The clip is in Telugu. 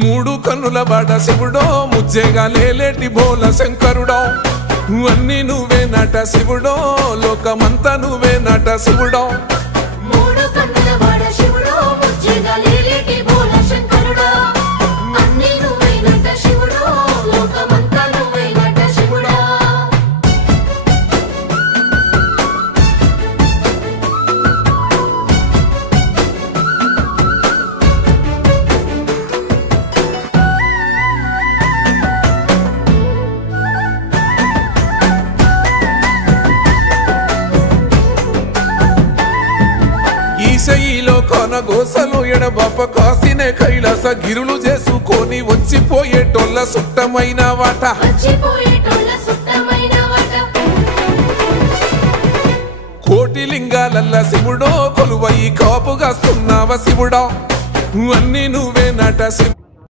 మూడు కన్నుల బాట శివుడో ముజ్జేగా లేలేటి బోల శంకరుడో అన్ని నువ్వే నట శివుడో లోకమంతా నువ్వే నట శివుడో మూడు కన్నుల బాట శివుడో ముజ్జేగా లేలేటి బోల శంకరుడో అన్ని నువ్వే నట శివుడో లోకమంతా నువ్వే నట శివుడో ఈశయిలో కొనగోసలు ఎడబాప కాసినే కైలాస గిరులు చేసుకొని వచ్చిపోయేటోళ్ళ సుట్టమైన వాట కోటి లింగాలల్ల శివుడో కొలువయి కాపుగాస్తున్నావ శివుడా అన్ని నువ్వే నట శివుడా